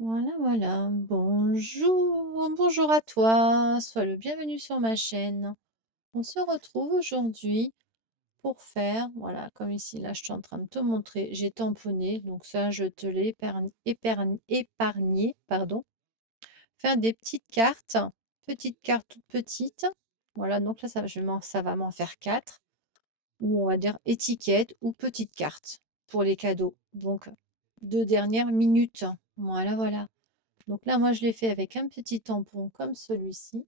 Voilà, voilà. Bonjour, bonjour à toi. Sois le bienvenu sur ma chaîne. On se retrouve aujourd'hui pour faire, voilà, comme ici, là, je suis en train de te montrer, j'ai tamponné, donc ça, je te l'ai épargné, pardon. Faire des petites cartes toutes petites. Voilà, donc là, ça va m'en faire quatre, ou on va dire étiquettes ou petites cartes pour les cadeaux. Donc, deux dernières minutes. Voilà, voilà. Donc là, moi, je l'ai fait avec un petit tampon comme celui-ci,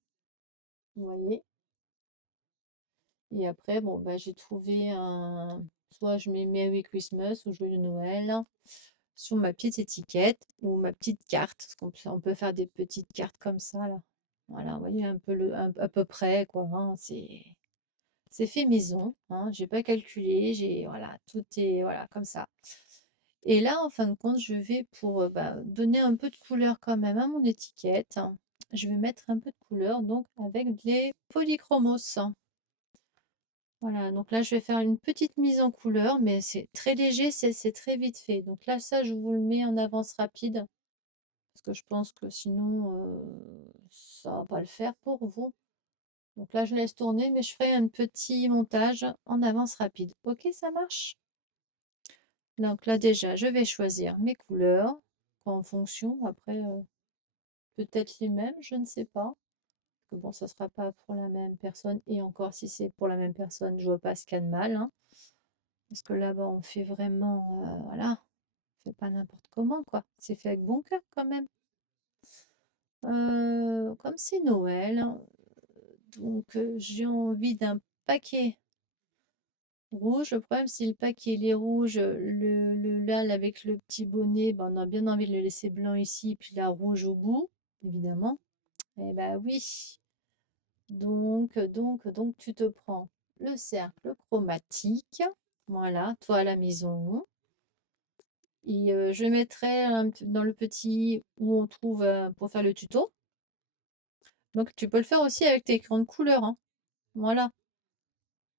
vous voyez. Et après, bon, bah, j'ai trouvé un... Soit je mets Merry Christmas ou Joyeux Noël sur ma petite étiquette ou ma petite carte. Parce on peut faire des petites cartes comme ça, là. Voilà, vous voyez un peu à peu près, quoi, hein. C'est fait maison, hein. J'ai pas calculé, voilà, tout est, voilà, comme ça. Et là, en fin de compte, je vais pour bah, donner un peu de couleur quand même à mon étiquette. Je vais mettre un peu de couleur donc avec des polychromos. Voilà, donc là je vais faire une petite mise en couleur, mais c'est très léger, c'est très vite fait. Donc là, ça, je vous le mets en avance rapide, parce que je pense que sinon, ça va pas le faire pour vous. Donc là, je laisse tourner, mais je ferai un petit montage en avance rapide. Ok, ça marche? Donc là, déjà, je vais choisir mes couleurs en fonction. Après, peut-être les mêmes, je ne sais pas. Que bon, ça sera pas pour la même personne. Et encore, si c'est pour la même personne, je vois pas ce qu'il y a de mal, hein. Parce que là-bas, on fait vraiment, voilà, on fait pas n'importe comment, quoi. C'est fait avec bon cœur quand même. Comme c'est Noël, hein, donc j'ai envie d'un paquet rouge. Le problème, si le paquet il est rouge, le là avec le petit bonnet, ben, on a bien envie de le laisser blanc ici, puis la rouge au bout, évidemment. Eh ben oui. Donc, tu te prends le cercle chromatique. Voilà, toi à la maison. Et je mettrai dans le petit où on trouve pour faire le tuto. Donc, tu peux le faire aussi avec tes crayons de couleur, hein. Voilà.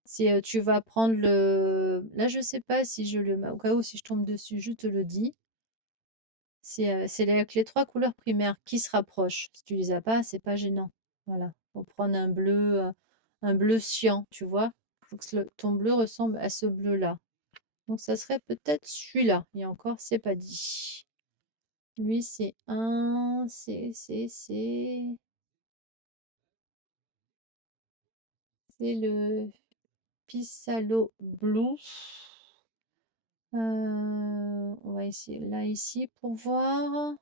Si tu vas prendre le... Là, je sais pas si je le... Au cas où, si je tombe dessus, je te le dis. C'est avec les trois couleurs primaires qui se rapprochent. Si tu les as pas, c'est pas gênant. Voilà. Faut prendre un bleu cyan, tu vois. Faut que ton bleu ressemble à ce bleu-là. Donc ça serait peut-être celui-là. Et encore, c'est pas dit. Lui, c'est le Pisalo Blue. On va essayer là ici pour voir.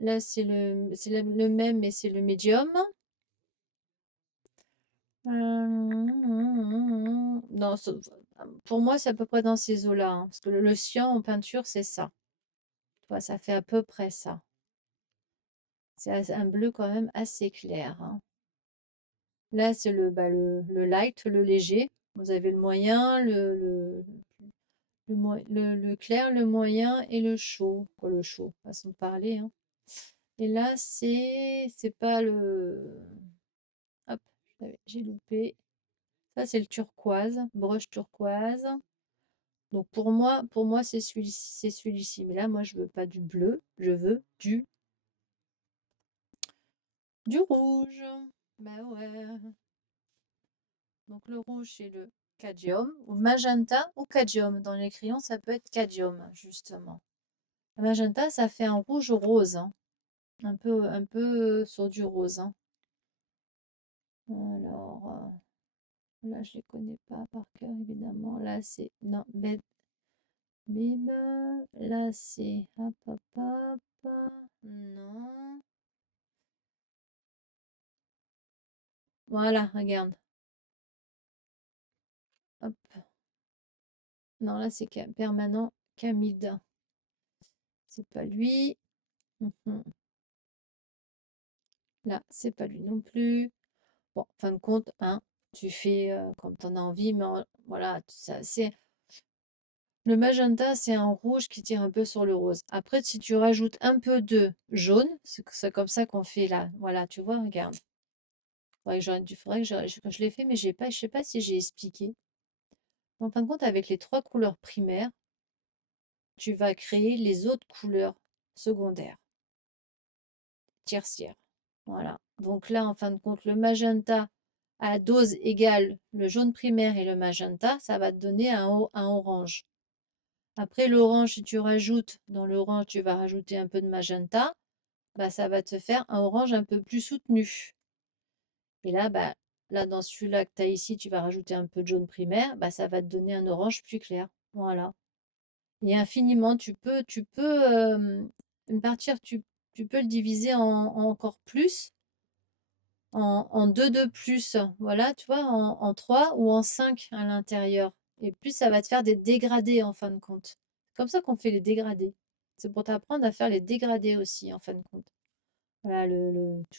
Là, le même, mais c'est le médium. Non, pour moi, c'est à peu près dans ces eaux-là, hein, parce que le cyan en peinture, c'est ça. Tu vois, ça fait à peu près ça. C'est un bleu quand même assez clair, hein. Là, c'est le light, le léger. Vous avez le moyen, le clair, le moyen et le chaud. Quoi, le chaud, façon de parler, hein. Et là, c'est pas le... Hop, j'ai loupé. Ça, c'est le turquoise, brush turquoise. Donc pour moi c'est celui-ci. Mais là, moi, je veux pas du bleu, je veux du rouge. Bah ouais. Donc le rouge, c'est le cadmium, ou magenta ou cadmium. Dans les crayons, ça peut être cadmium, justement. Le magenta, ça fait un rouge rose, hein. Un peu sur du rose, hein. Alors, là, je les connais pas par cœur, évidemment. Là, c'est... Non, bib. Là, c'est... Hop, hop, hop. Non. Voilà, regarde. Hop. Non, là, c'est permanent Camide. C'est pas lui. Mhm. Là, c'est pas lui non plus. Bon, en fin de compte, hein, tu fais comme tu en as envie, mais voilà, ça, le magenta, c'est un rouge qui tire un peu sur le rose. Après, si tu rajoutes un peu de jaune, c'est comme ça qu'on fait là. Voilà, tu vois, regarde. Faudrait que je l'ai fait, mais j'ai pas, je sais pas si j'ai expliqué. En fin de compte, avec les trois couleurs primaires, tu vas créer les autres couleurs secondaires, tertiaires. Voilà. Donc là, en fin de compte, le magenta à dose égale le jaune primaire et le magenta, ça va te donner un orange. Après l'orange, si tu rajoutes, dans l'orange, tu vas rajouter un peu de magenta, bah, ça va te faire un orange un peu plus soutenu. Et là, bah, là dans celui-là que tu as ici, tu vas rajouter un peu de jaune primaire, bah, ça va te donner un orange plus clair. Voilà. Et infiniment, une partir, tu peux le diviser en encore plus, en 2 de plus, voilà, tu vois, en 3 ou en 5 à l'intérieur. Et puis, ça va te faire des dégradés en fin de compte. C'est comme ça qu'on fait les dégradés. C'est pour t'apprendre à faire les dégradés aussi, en fin de compte. Voilà,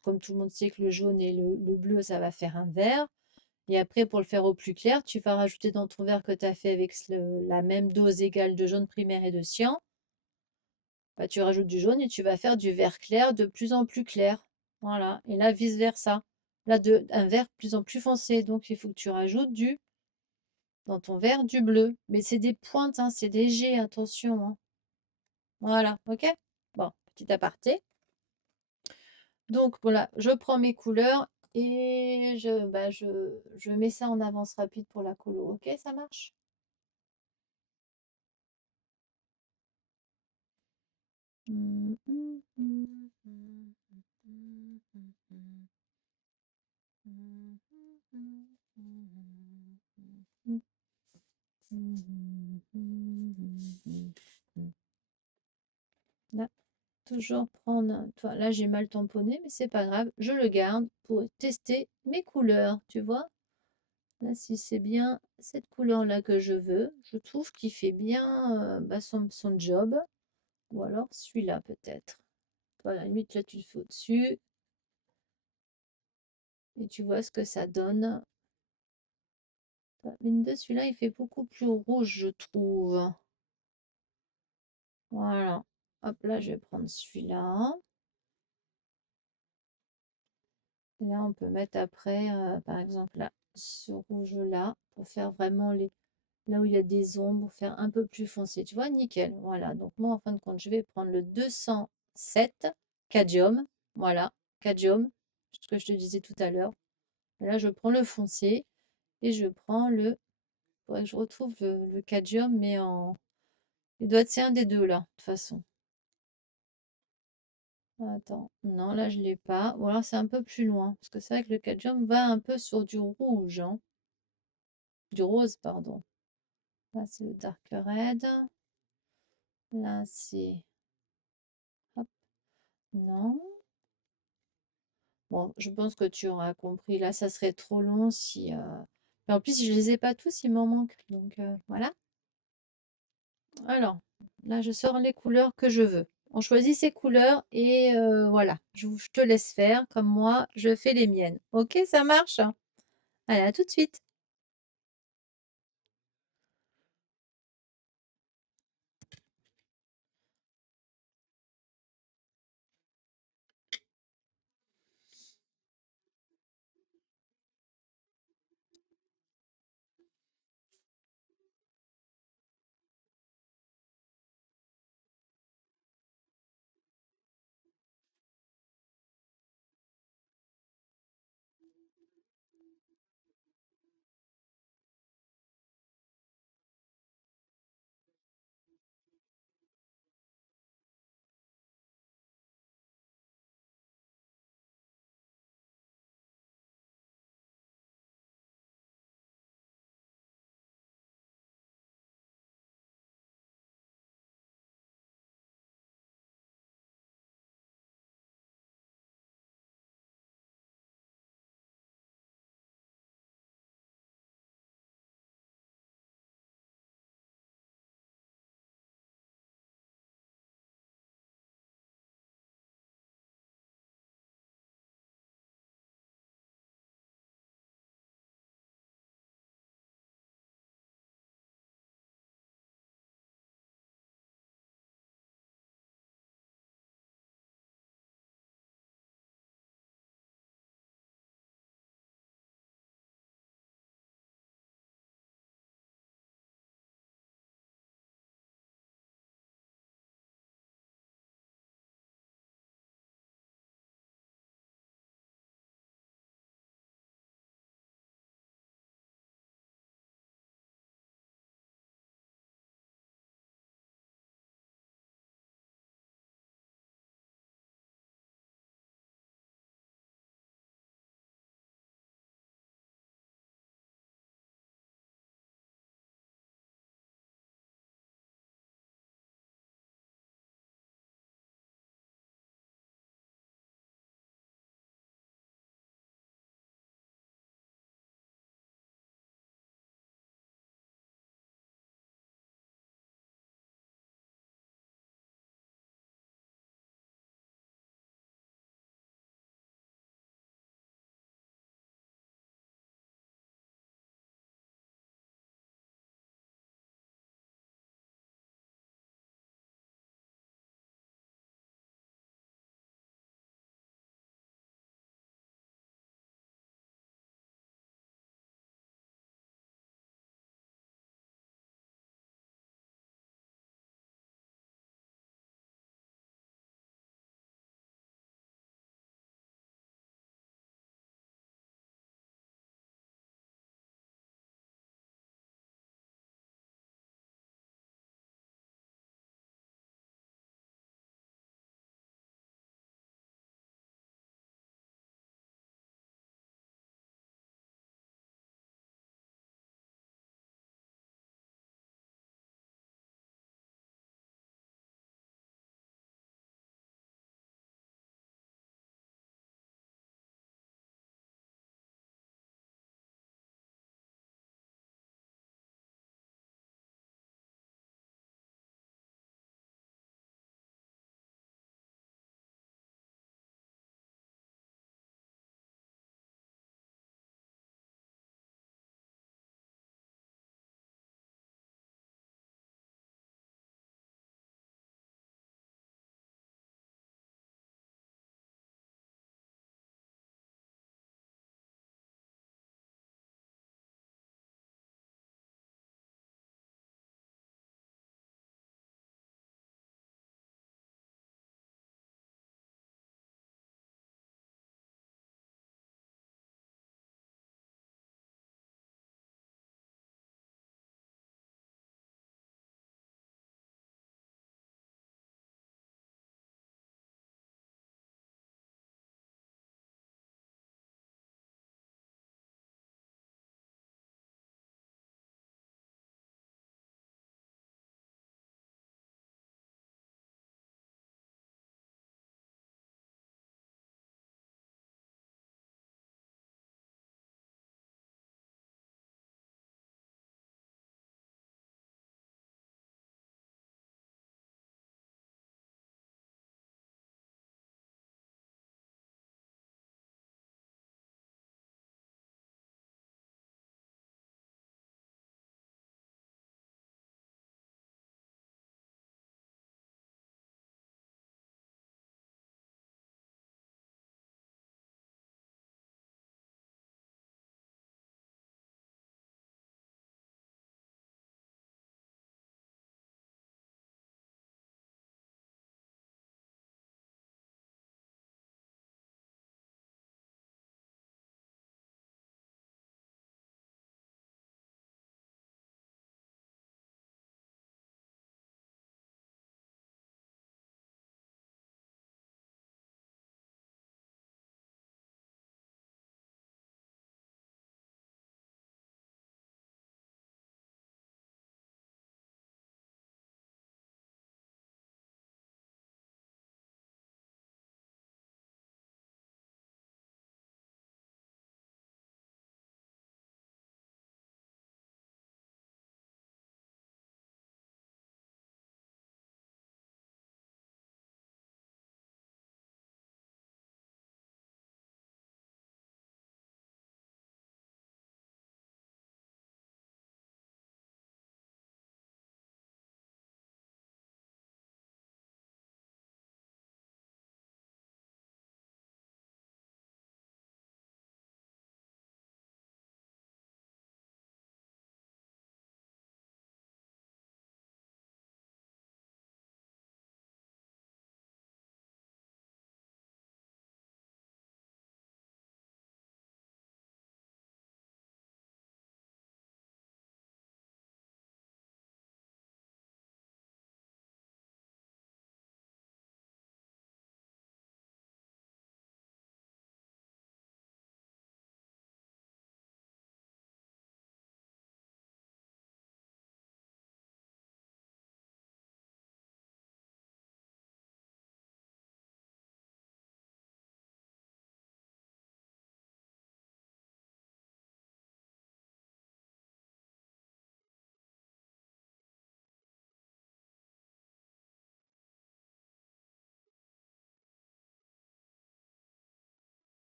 comme tout le monde sait que le jaune et le bleu, ça va faire un vert. Et après, pour le faire au plus clair, tu vas rajouter dans ton verre que tu as fait avec la même dose égale de jaune primaire et de cyan. Bah, tu rajoutes du jaune et tu vas faire du vert clair de plus en plus clair. Voilà. Et là, vice-versa. Là, un vert de plus en plus foncé. Donc, il faut que tu rajoutes dans ton verre du bleu. Mais c'est des pointes, hein, c'est léger, attention, hein. Voilà, ok? Bon, petit aparté. Donc, voilà, je prends mes couleurs et je mets ça en avance rapide pour la colo. Ok, ça marche? Là, toujours prendre. Là, j'ai mal tamponné, mais c'est pas grave. Je le garde pour tester mes couleurs. Tu vois? Là, si c'est bien cette couleur-là que je veux, je trouve qu'il fait bien son job. Ou alors celui-là, peut-être. À la limite, là, tu le fais au-dessus. Et tu vois ce que ça donne. Mine de celui-là, il fait beaucoup plus rouge, je trouve. Voilà. Hop là, je vais prendre celui-là. Et là, on peut mettre après, par exemple, là, ce rouge-là, pour faire vraiment là où il y a des ombres, faire un peu plus foncé. Tu vois, nickel. Voilà. Donc, moi, en fin de compte, je vais prendre le 207 Cadium. Voilà, Cadium, ce que je te disais tout à l'heure. Là, je prends le foncé et je prends le. Il faudrait que je retrouve le Cadium, mais en. Il doit être c'est un des deux, là, de toute façon. Attends, non, là, je l'ai pas. Ou alors, c'est un peu plus loin. Parce que c'est vrai que le Cadium va un peu sur du rouge, hein. Du rose, pardon. Là, c'est le Dark Red. Là, c'est... Hop, non. Bon, je pense que tu auras compris. Là, ça serait trop long si... Mais en plus, je les ai pas tous, il m'en manque. Donc, voilà. Alors, là, je sors les couleurs que je veux. On choisit ces couleurs et voilà. Je te laisse faire comme moi, je fais les miennes. Ok, ça marche? Allez, à tout de suite.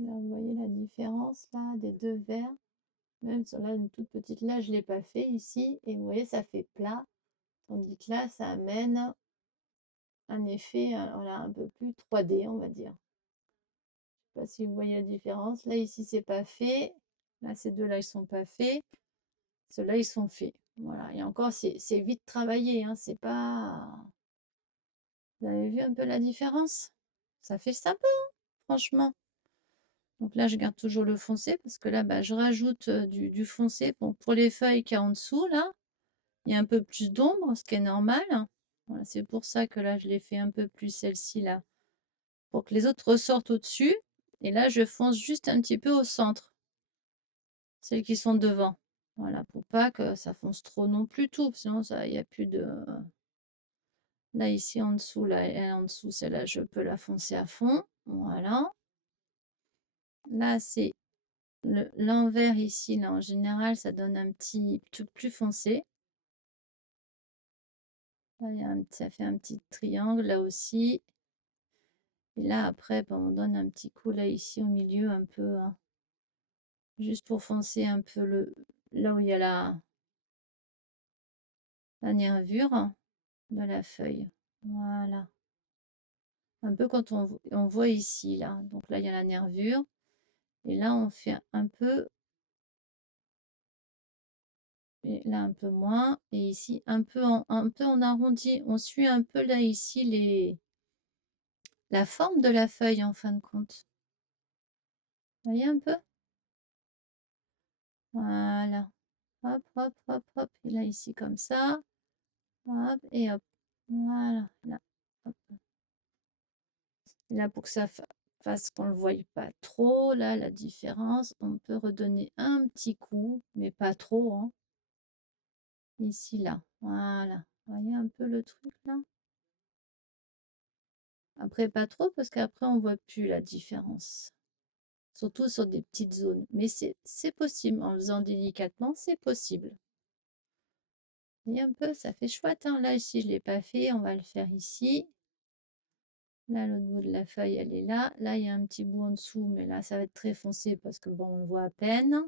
Là, vous voyez la différence là des deux verres. Même sur là, une toute petite, là, je ne l'ai pas fait ici. Et vous voyez, ça fait plat. Tandis que là, ça amène un effet voilà, un peu plus 3D, on va dire. Je ne sais pas si vous voyez la différence. Là, ici, c'est pas fait. Là, ces deux-là, ils sont pas faits. Ceux-là, ils sont faits. Voilà. Et encore, c'est vite travaillé. Hein. C'est pas... Vous avez vu un peu la différence? Ça fait sympa, hein, franchement. Donc là, je garde toujours le foncé parce que là, bah, je rajoute du foncé. Bon, pour les feuilles qu'il y a en dessous, là, il y a un peu plus d'ombre, ce qui est normal. Voilà, c'est pour ça que là, je l'ai fait un peu plus celle-ci, là, pour que les autres ressortent au-dessus. Et là, je fonce juste un petit peu au centre, celles qui sont devant. Voilà, pour pas que ça fonce trop non plus tout, sinon il n'y a plus de... Là, ici, en dessous, là, elle en dessous, celle-là, je peux la foncer à fond. Voilà. Là, c'est l'envers ici, là, en général, ça donne un petit truc plus foncé. Là, ça fait un petit triangle, là aussi. Et là, après, ben, on donne un petit coup, là, ici, au milieu, un peu, hein, juste pour foncer un peu là où il y a la nervure de la feuille. Voilà. Un peu quand on voit ici, là. Donc là, il y a la nervure. Et là, on fait un peu, et là, un peu moins. Et ici, un peu en arrondi. On suit un peu, là, ici, la forme de la feuille, en fin de compte. Vous voyez un peu? Voilà. Hop, hop, hop, hop. Et là, ici, comme ça. Hop, et hop. Voilà. Là, hop. Et là, pour que ça fasse qu'on ne le voie pas trop, là, la différence, on peut redonner un petit coup, mais pas trop, hein. Ici, là. Voilà. Vous voyez un peu le truc, là? Après, pas trop, parce qu'après, on voit plus la différence. Surtout sur des petites zones. Mais c'est possible. En faisant délicatement, c'est possible. Vous voyez un peu, ça fait chouette, hein. Là, ici, je ne l'ai pas fait. On va le faire ici. Là, le bout de la feuille, elle est là. Là, il y a un petit bout en dessous, mais là, ça va être très foncé parce que bon, on le voit à peine.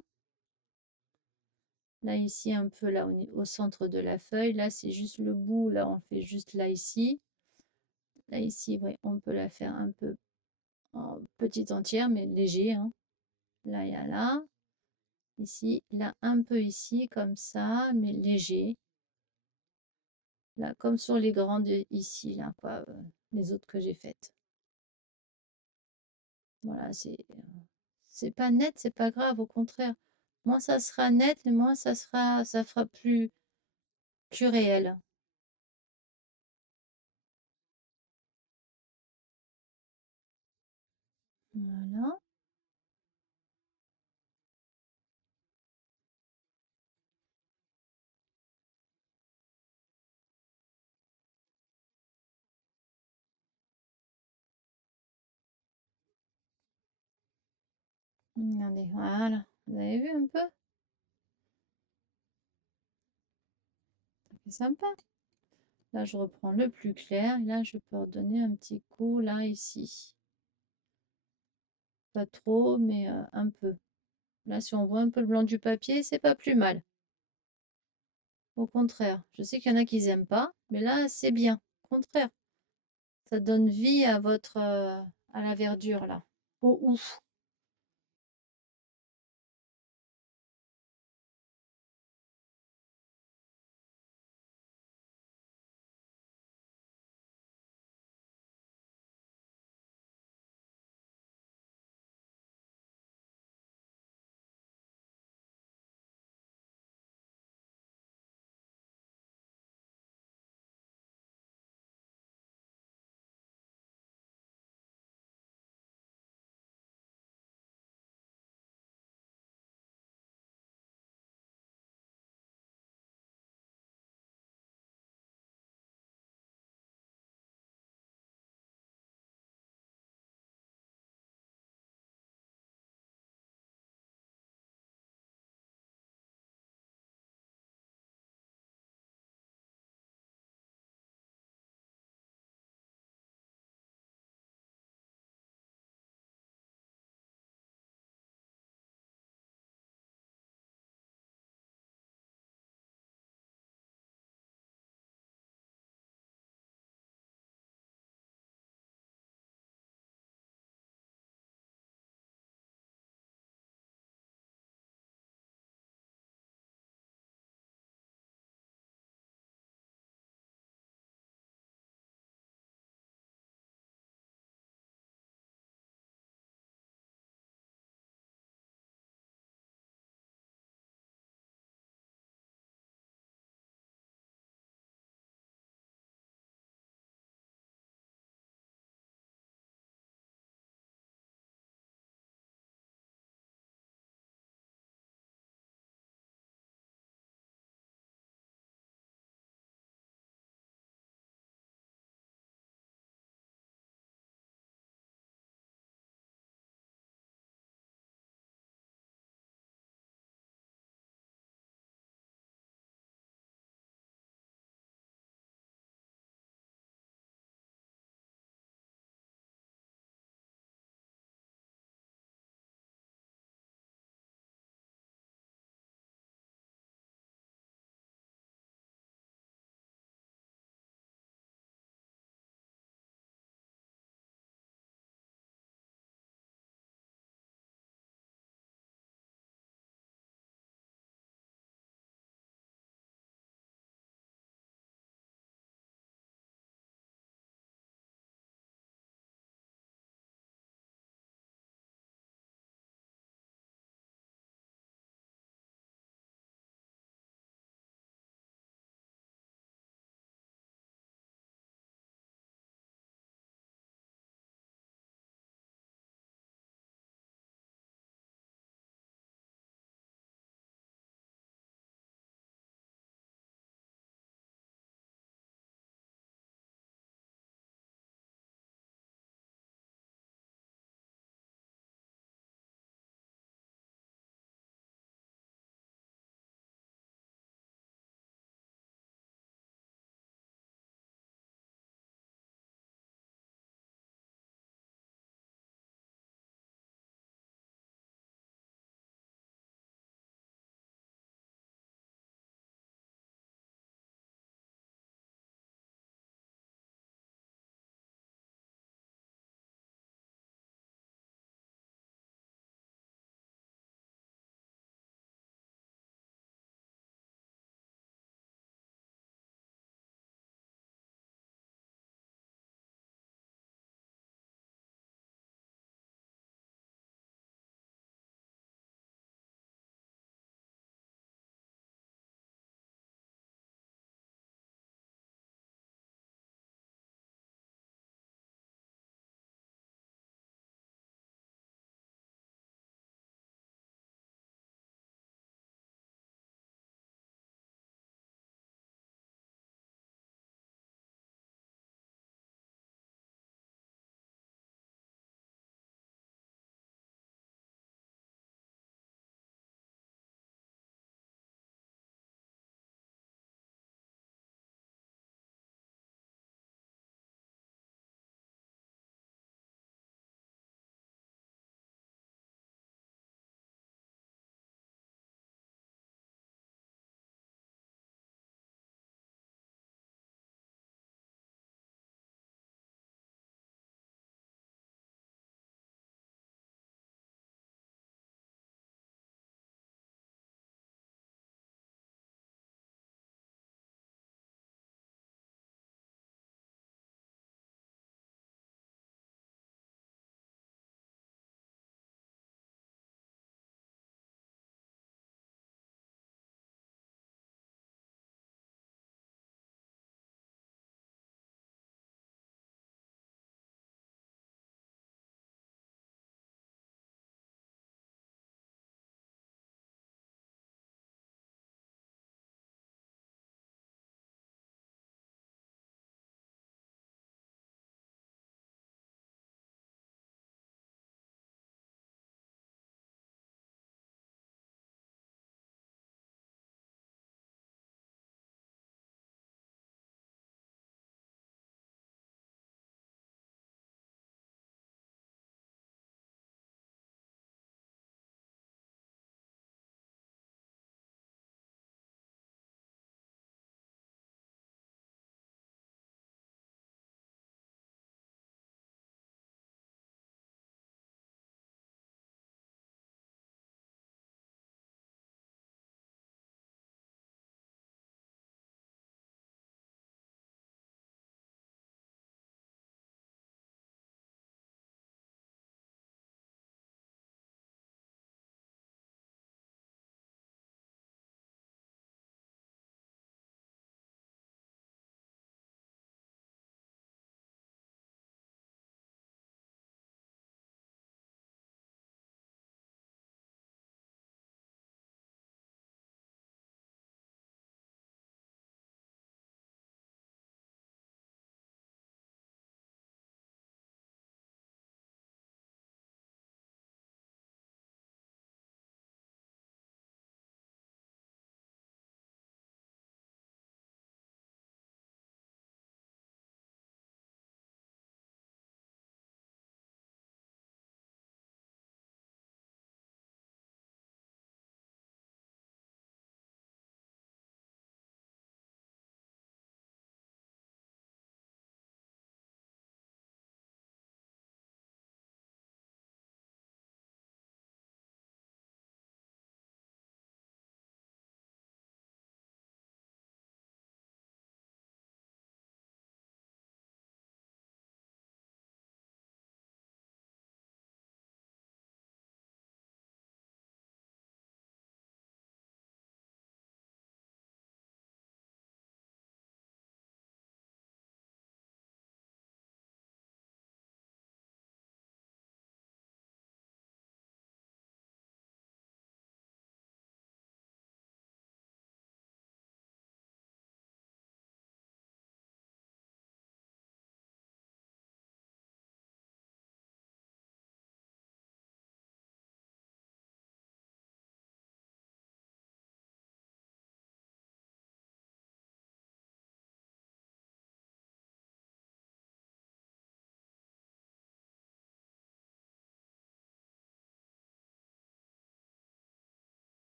Là, ici, un peu là, au centre de la feuille. Là, c'est juste le bout. Là, on fait juste là, ici. Là, ici, oui, on peut la faire un peu en petite entière, mais léger, hein. Là, il y a là. Ici, là, un peu ici, comme ça, mais léger. Là, comme sur les grandes ici, là, quoi, les autres que j'ai faites. Voilà, c'est pas net, c'est pas grave, au contraire. Moins ça sera net, et moins ça fera plus réel. Voilà. Regardez, voilà. Vous avez vu un peu? C'est sympa. Là, je reprends le plus clair. Et là, je peux redonner un petit coup, là, ici. Pas trop, mais un peu. Là, si on voit un peu le blanc du papier, c'est pas plus mal. Au contraire, je sais qu'il y en a qui n'aiment pas, mais là, c'est bien. Au contraire, ça donne vie à à la verdure, là. Au ouf.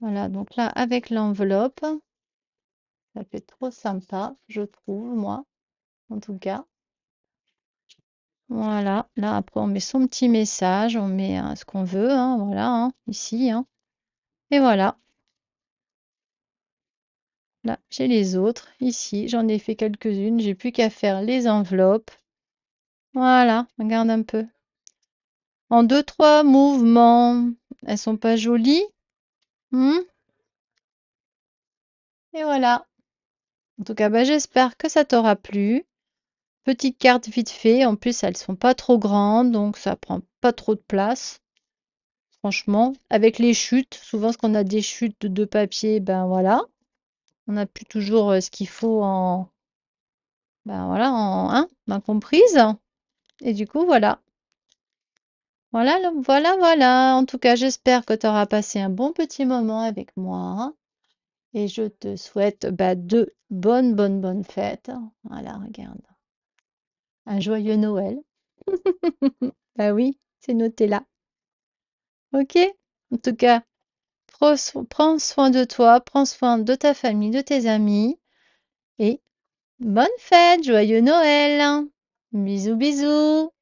Voilà, donc là, avec l'enveloppe, ça fait trop sympa, je trouve, moi, en tout cas. Voilà, là, après, on met son petit message, on met ce qu'on veut, hein, voilà, hein, ici, hein. Et voilà, là, j'ai les autres, ici, j'en ai fait quelques-unes, j'ai plus qu'à faire les enveloppes. Voilà, regarde un peu. En deux, trois mouvements, elles sont pas jolies? Hmm. Et voilà. En tout cas, bah, j'espère que ça t'aura plu. Petites cartes vite fait. En plus, elles sont pas trop grandes, donc ça prend pas trop de place. Franchement, avec les chutes, souvent, quand on a des chutes de papier, ben voilà, on n'a plus toujours ce qu'il faut en, ben voilà, en main comprise. Et du coup, voilà. Voilà, voilà, voilà. En tout cas, j'espère que tu auras passé un bon petit moment avec moi. Et je te souhaite bah, de bonnes fêtes. Voilà, regarde. Un joyeux Noël. Bah oui, c'est noté là. Ok? En tout cas, prends soin de toi, prends soin de ta famille, de tes amis. Et bonne fête, joyeux Noël. Bisous, bisous.